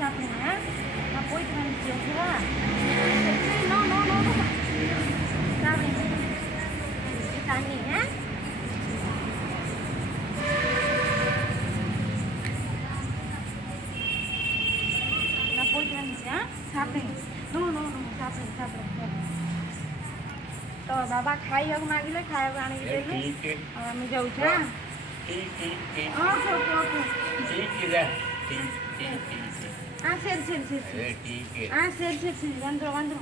சாப்பிடுங்க. நான் போயிட்டு வந்துச்சு ஓகேவா? சரி நோ நோ நோ சாப்பிடுங்க. தண்ணி நான் போயிட்டு வந்துச்சேன். सापडेंगे नो नो नो सापडेंगे सापडेंगे तो बाबा खाइବାକୁ ମାଗିଲେ ଖାଇବାକୁ ଆଣିକି ଦେଲେ ଆଉ ଆମେ ଯାଉଛୁ ଓକେ ଓକେ ଓକେ हाँ सर सर सर हाँ सर सर सर बंद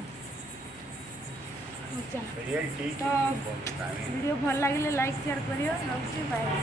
तो वीडियो भल लगे लाइक शेयर करियो। बाय।